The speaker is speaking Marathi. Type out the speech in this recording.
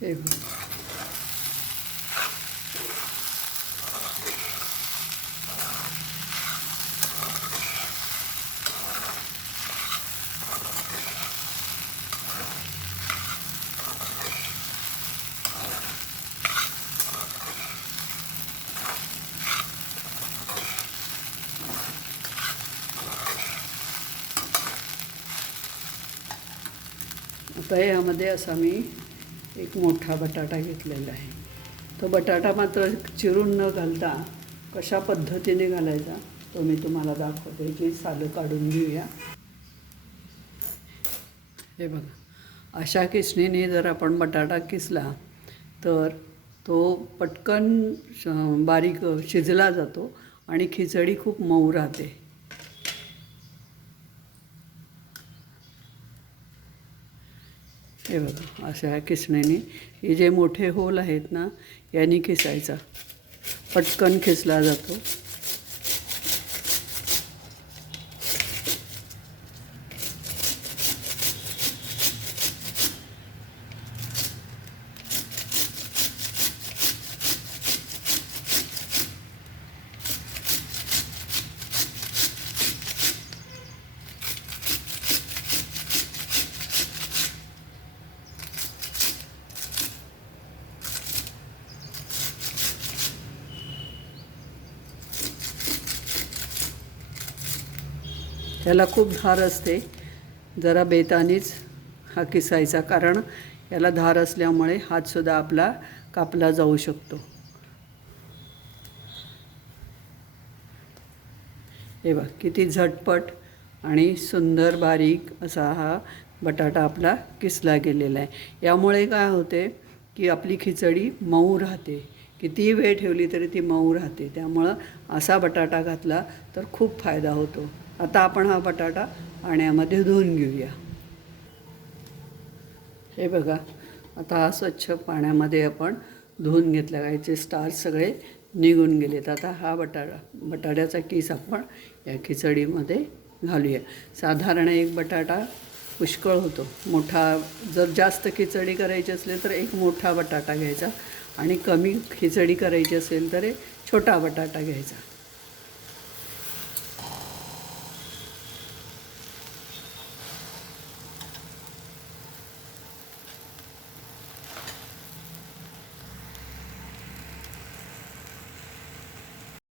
हे बघ. आता यामध्ये असा मी एक मोठा बटाटा घेतलेला आहे. तो बटाटा मात्र चिरून न घालता कशा पद्धतीने घालायचा तो मी तुम्हाला दाखवते. की सालं काढून घेऊया. हे बघा, अशा किसणीने जर आपण बटाटा किसला तर तो पटकन बारीक शिजला जातो आणि खिचडी खूप मऊ राहते. हे बघा, अशा किसणीने हे जे मोठे होल आहेत ना यांनी किसायचा, पटकन खिसला जातो. याला खूप धार असते, जरा बेतानीच हा किसायचा, कारण याला धार असल्यामुळे हातसुद्धा आपला कापला जाऊ शकतो. हे बघ, किती झटपट आणि सुंदर बारीक असा हा बटाटा आपला किसला गेलेला आहे. यामुळे काय होते की आपली खिचडी मऊ राहते. कितीही वेळ ठेवली तरी ती मऊ राहते. त्यामुळं असा बटाटा घातला तर खूप फायदा होतो. आता आपण हा बटाटा पाण्यामध्ये धुवून घेऊया. हे बघा, आता हा स्वच्छ पाण्यामध्ये आपण धुवून घेतला. याचे स्टार्च सगळे निघून गेलेत. आता हा बटाट्याचा किस आपण या खिचडीमध्ये घालूया. साधारण एक बटाटा पुष्कळ होतो. मोठा जर जास्त खिचडी करायची असली तर एक मोठा बटाटा घ्यायचा आणि कमी खिचडी करायची असेल तर एक छोटा बटाटा घ्यायचा.